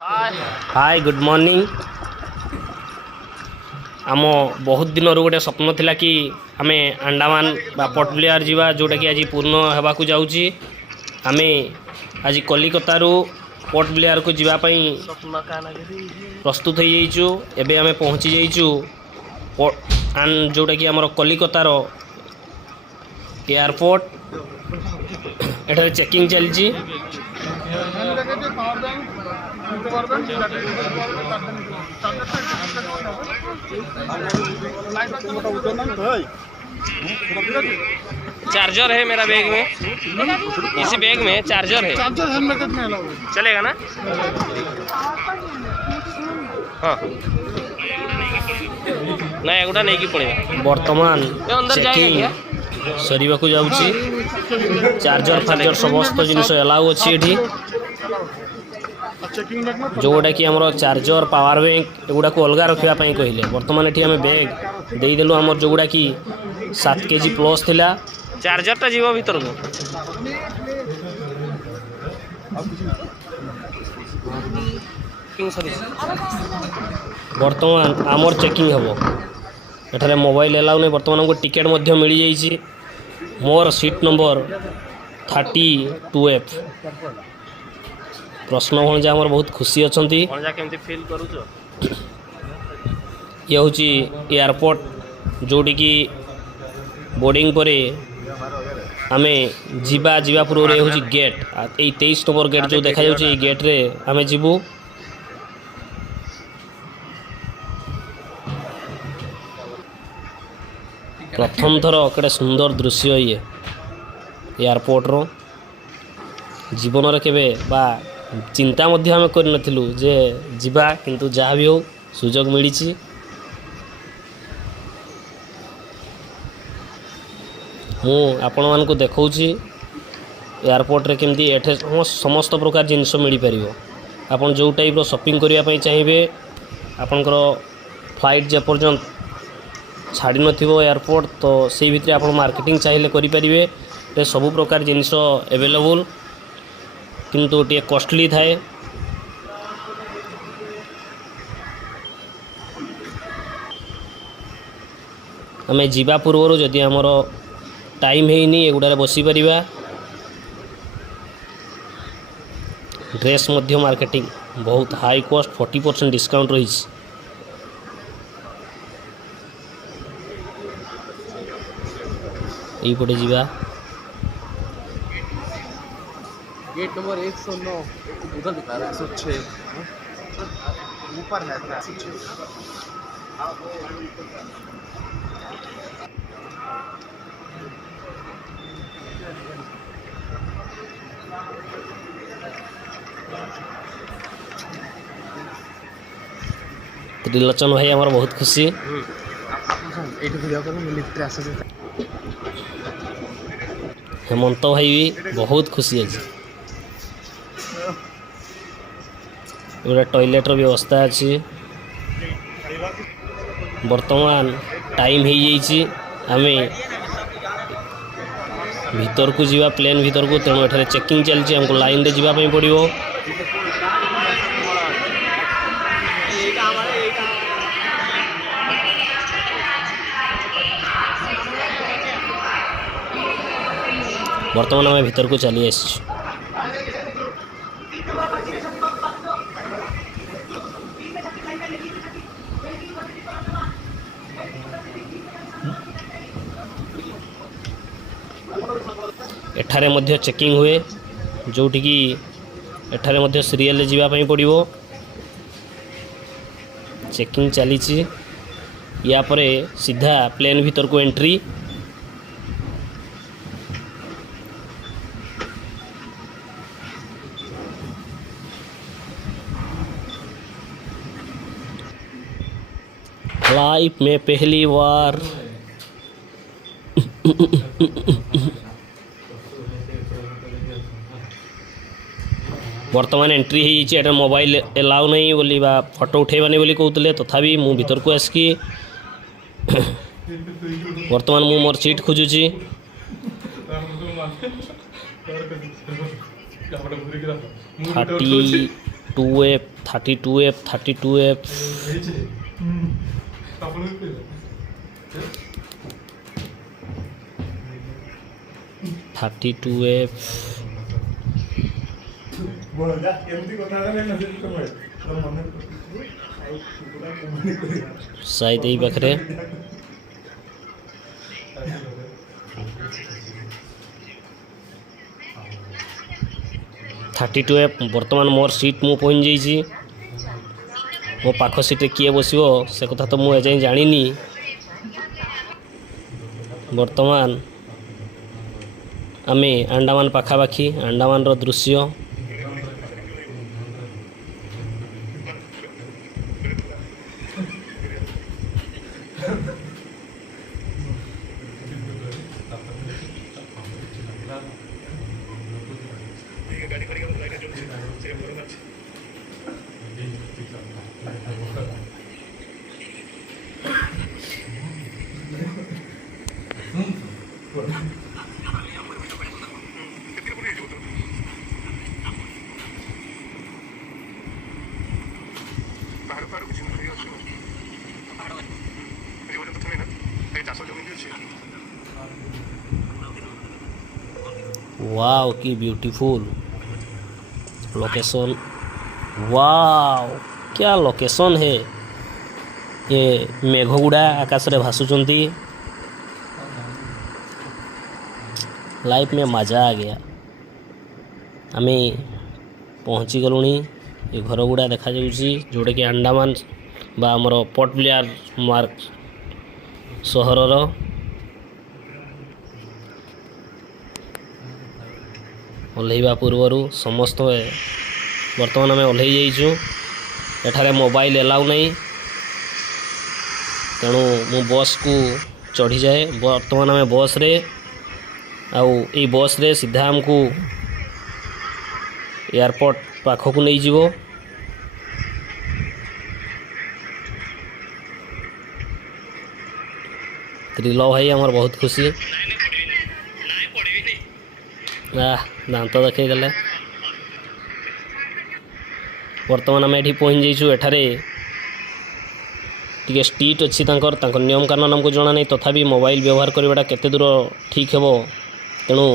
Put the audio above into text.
Hi good morning. आम बहुत दिन गोटे स्वप्न थिला कि आमे अंडमान बा पोर्ट ब्लेयर जीवा जोटा कि आज पूर्ण होगाकू जाऊँगी। आमे आज कलिकतारू पोर्ट ब्लेयर को जीवा पई प्रस्तुत हो जाइचु। एबे आमे पहुँची जाइचु जोटा कि आमर कलिकतार एयरपोर्ट। एठारे चेकिंग चलची। चार्जर है मेरा बैग में, इसी बैग में चार्जर है। चार्जर हेलमेट में अलाउ चलेगा ना? हाँ ना एगुटा नहीं की पड़ेगा। वर्तमान चेकिंग सरीवा को जाउची। चार्जर फार्जर समस्त जिनिस अलाउ अच्छी एठी। जोटा कि आमर चार्जर पावर बैंक एगुड़ा को अलग रखा कहले। बर्तमान ये आम बैग देदेलु आमर जोगुड़ा कि 7 kg प्लस थिला। चार्जरटा जीव भीतर को बर्तमान आमर चेकिंग हम एठारे मोबाइल अलाउ नहीं। बर्तमान हमको टिकेट मिल जाइए। मोर सीट नंबर 32F। प्रश्न भणजा आमर बहुत खुशी अच्छा। फील करूछ ये हूँ एयरपोर्ट जोटी की बोर्डिंग पर आमे जीवा पूर्व ये हूँ गेट। 23 नंबर गेट जो देखा जाउछि गेट रे आमे जीवु। प्रथम थर केटे सुंदर दृश्य ये एयरपोर्ट रो। जीवन रे केबे बा चिंता मध्य आम करनथिलु जे जीवा, किंतु जहाँ भी हो सुजोग मिली। मु आपण मानकु देखौछि एयरपोर्ट रे केमती एठे समस्त प्रकार जिनिस मिल पारिबो। आपण जो टाइप रो शॉपिंग करिया पई चाहिए, आपनकर फ्लाइट जे पर्यंत छाड़ी नथिबो एयरपोर्ट, तो से भितर आपण मार्केटिंग चाहिए करि परिबे। ते सब प्रकार जिनिस अवेलेबल, किंतु टे कॉस्टली थाए। आम जीवा पूर्व जदि आमर टाइम है एगुड़ा बसी पारिबा। ड्रेस मध्य मार्केटिंग बहुत हाई कॉस्ट 40% डिस्काउंट रही। यहीपटे जीवा गेट नंबर 109 उधर दिखा रहा है 106 ऊपर है 106। त्रिलोचन भाई हमारा बहुत खुशी। हेमंत भाई भी बहुत खुशी अच्छे। गोटे टॉयलेट व्यवस्था अच्छी। वर्तमान टाइम हो जाइए आमे भीतर को जीवा प्लेन भीतर को। तेणु एठारे चेकिंग चलती हमको लाइन रे जीवा पई पड़िबो। वर्तमान आम भीतर को चली आसी। एठारे मध्य चेकिंग हुए, जोटी की एठारे मध्य सीरियल जीवा पई पड़िबो। चेकिंग चली या परे सीधा प्लेन भीतर को एंट्री। लाइफ में पहली बार वर्तमान एंट्री हो मोबाइल एलाउ नहीं बोली बा फोटो उठेबानी बोली कहते, तथापि मु भीतर को आसिकी वर्तमान मु मोर seat खोजुची। 32F 32F 32F 32F शायद यही पाखे 32F बर्तमान मोर सीट मु पहुँच जाइए मो पाख सीट किए बस से कथा तो मुझे जानी बर्तमान आमे अंडमान पाखापाखि अंडमान रो दृश्य वाओ की ब्यूटीफुल लोकेशन वाओ क्या लोकेशन है ये मेघगुड़ा आकाश रे भासुचंती लाइफ में मजा आ गया आमे पहुँची गलुणी ये घर गुड़ा देखा जोटा कि अंडमान बा आमर पोर्ट ब्लेयर मार्क सहरर ओल्लैवा पूर्वर समस्त बर्तमान आम ओल्लै जाइचु एठारे मोबाइल एलाउ नहीं तेणु मु बस को चढ़ी जाए बर्तमान आम बस रे आउ ये बस रे सीधा हमको एयरपोर्ट पाखक नहीं जीवो त्रिल भाई आमर बहुत खुशी दांत देखे गले बर्तमान आम ये पहुँच जाइचु एठारे टी स्ट्रीट अच्छी नियम कानून आमको जना नहीं तथापि मोबाइल व्यवहार करवाटा केते दूर ठीक हे तेणु